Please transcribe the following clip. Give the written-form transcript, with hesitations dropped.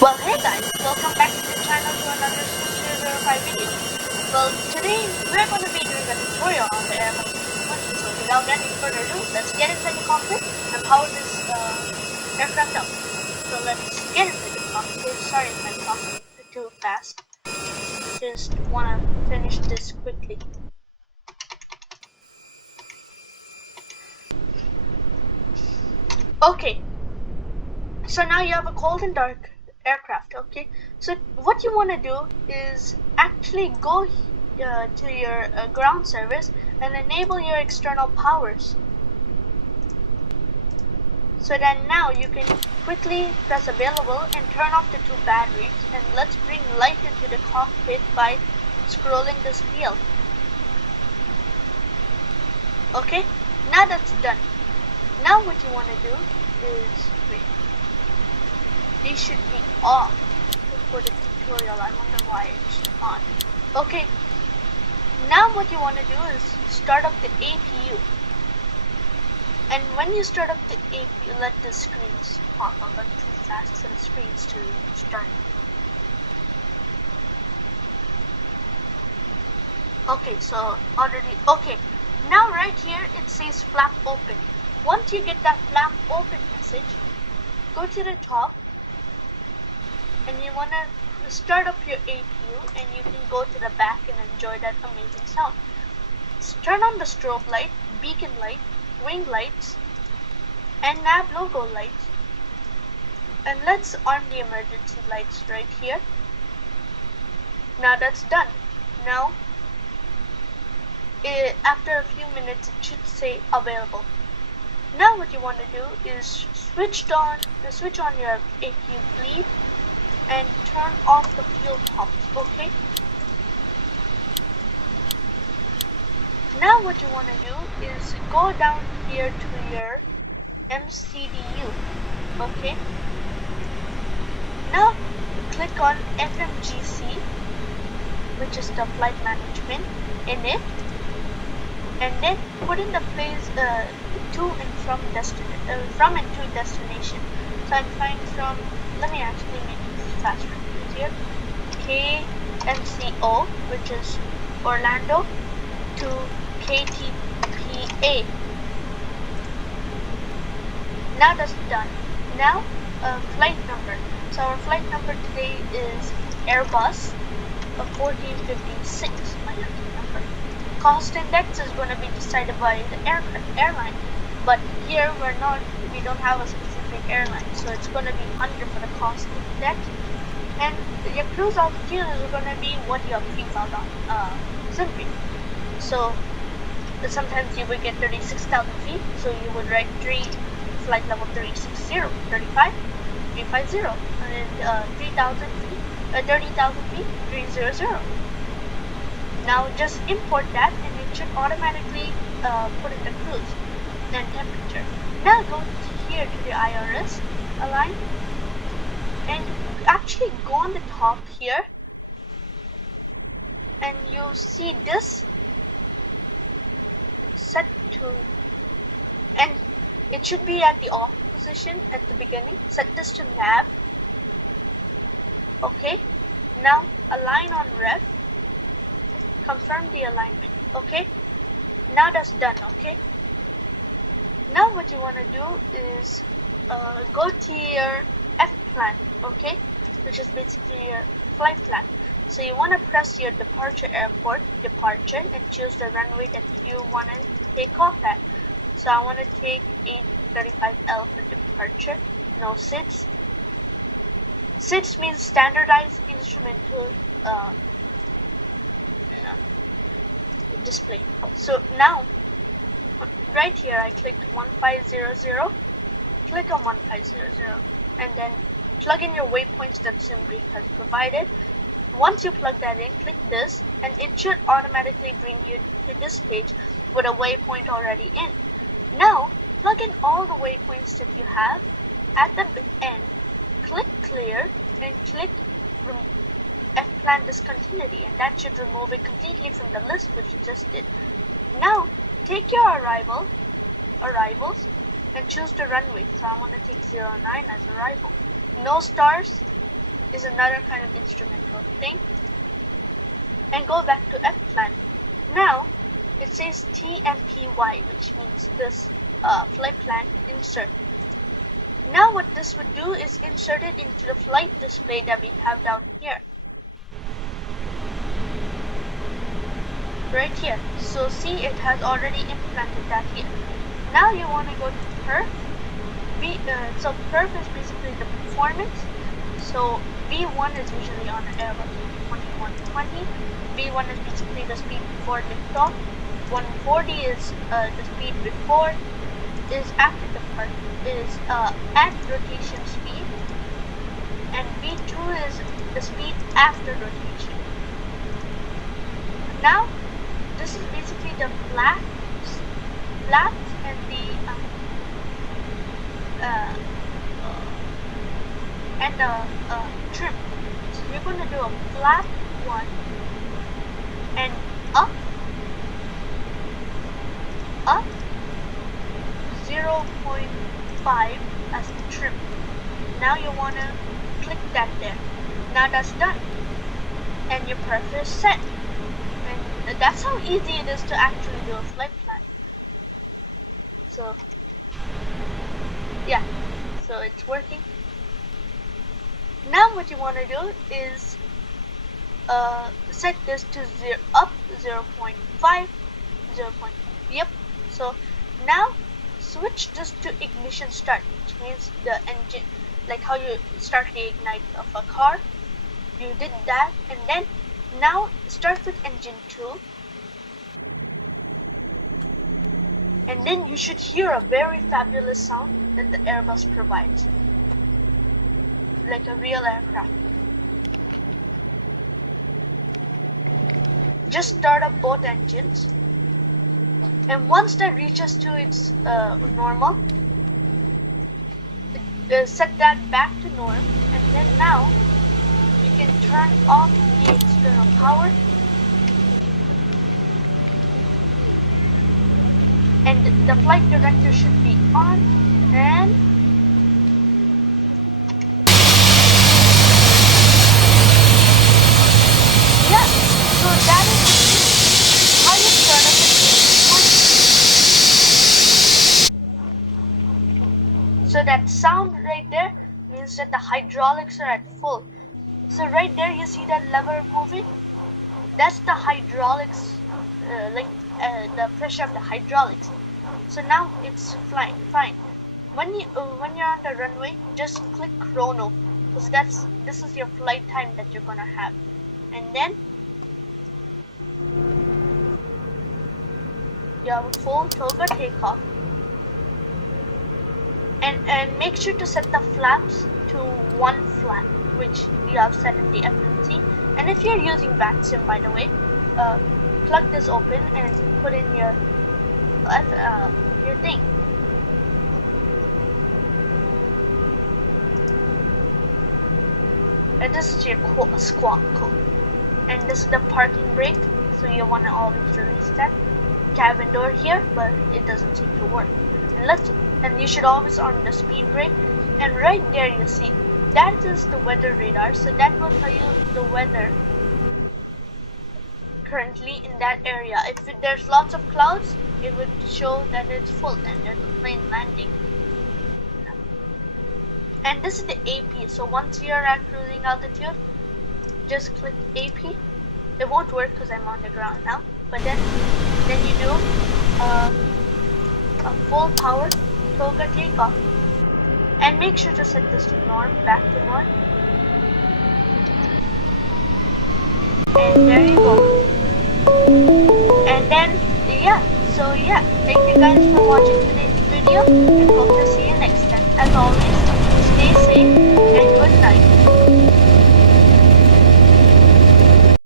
Well, hey guys, welcome back to the channel to another 005 video. Well, today we're going to be doing a tutorial on the Airbus A320. So without any further ado, let's get inside the cockpit and power this aircraft up. So let's get into the cockpit. Sorry if I'm talking too fast. Just want to finish this quickly. Okay, so now you have a cold and dark aircraft. Okay, so what you want to do is actually go to your ground service and enable your external powers. So then now you can quickly press available and turn off the two batteries, and let's bring light into the cockpit by scrolling this wheel. Okay, now that's done. Now what you want to do is, wait, these should be off for the tutorial. I wonder why it's on. Okay, now what you want to do is start up the APU. And when you start up the APU, let the screens pop up. I'm too fast for the screens to start. Okay, so already, okay. Now right here it says flap open. Once you get that flap open message, go to the top and you want to start up your APU, and you can go to the back and enjoy that amazing sound. Turn on the strobe light, beacon light, wing lights, and nav logo lights, and let's arm the emergency lights right here. Now that's done. Now after a few minutes it should say available. Now what you want to do is switch on your APU bleed and turn off the fuel pumps. Okay, now what you want to do is go down here to your MCDU. Okay, now click on FMGC, which is the flight management, in it, and then put in the place to and from and to destination. So I'm flying from, let me actually make this faster, easier, KMCO, which is Orlando, to KTPA. Now that's done. Now flight number. So our flight number today is Airbus 1456, my number. Cost index is going to be decided by the airline, but here we don't have a specific airline, so it's going to be 100 for the cost index. And your cruise altitude is going to be what you have pre-filed on simply. So sometimes you would get 36,000 feet, so you would write flight level 360, 35, 350, and 3,000 feet, 30,000 feet, 300. Now just import that, and it should automatically put in the cruise and temperature. Now go here to the IRS align, and actually go on the top here, and you'll see this. It's set to, and it should be at the off position at the beginning. Set this to nav. Okay, now align on ref. Confirm the alignment. Okay, now that's done. Okay, now what you want to do is go to your F plan. Okay, which is basically your flight plan. So you want to press your departure and choose the runway that you want to take off at. So I want to take 835L for departure. No SIDS. SIDS means standardized instrumental display. So now right here I clicked 1500, click on 1500, and then plug in your waypoints that SimBrief has provided. Once you plug that in, click this, and it should automatically bring you to this page with a waypoint already in. Now plug in all the waypoints that you have. At the end, click clear and click F-plan discontinuity, and that should remove it completely from the list, which you just did. Now take your arrivals and choose the runway. So I want to take 09 as arrival. No stars, is another kind of instrumental thing. And go back to F plan. Now it says TMPY, which means this flight plan insert. Now what this would do is insert it into the flight display that we have down here. Right here. So see, it has already implemented that here. Now you want to go to perf. So perf is basically the performance. So V1 is usually on an Airbus 2120. V1 is basically the speed before liftoff. 140 is the speed before, is after depart, is at rotation speed, and V2 is the speed after rotation. Now this is basically the flaps and the trim. So you're going to do a flap 1 and up 0.5 as the trim. Now you want to click that there. Now that's done, and your perf is set. And that's how easy it is to actually do a flight plan. So yeah, so it's working. Now what you want to do is set this to up 0.5, 0. Yep. So now switch this to ignition start, which means the engine, like how you start the ignite of a car. You did that, and then now start with engine 2, and then you should hear a very fabulous sound that the Airbus provides, like a real aircraft. Just start up both engines, and once that reaches to its normal, set that back to norm, and then now you can turn off the external power, and the flight director should be on, and yeah, so that is how you turn up the A320. So that sound right there means that the hydraulics are at full. So right there you see that lever moving? That's the hydraulics, the pressure of the hydraulics. So now it's flying fine. When you're on the runway, just click chrono, because this is your flight time that you're gonna have. And then you have a full toga takeoff. And make sure to set the flaps to 1 flap, which you have set in the FNC. And if you're using VATSIM, by the way, plug this open and put in your thing. And this is your squawk code. And this is the parking brake, so you want to always release that. Cabin door here, but it doesn't seem to work. And you should always on the speed brake. And right there you see, that is the weather radar, so that will tell you the weather currently in that area. If there's lots of clouds, it would show that it's full and there's a plane landing. And this is the AP, so once you're at cruising altitude, just click AP. It won't work because I'm on the ground now, but then you do a full power toga takeoff. And make sure to set this to norm, back to norm. And there you go. And then, thank you guys for watching today's video, and hope to see you next time. As always, stay safe and good night.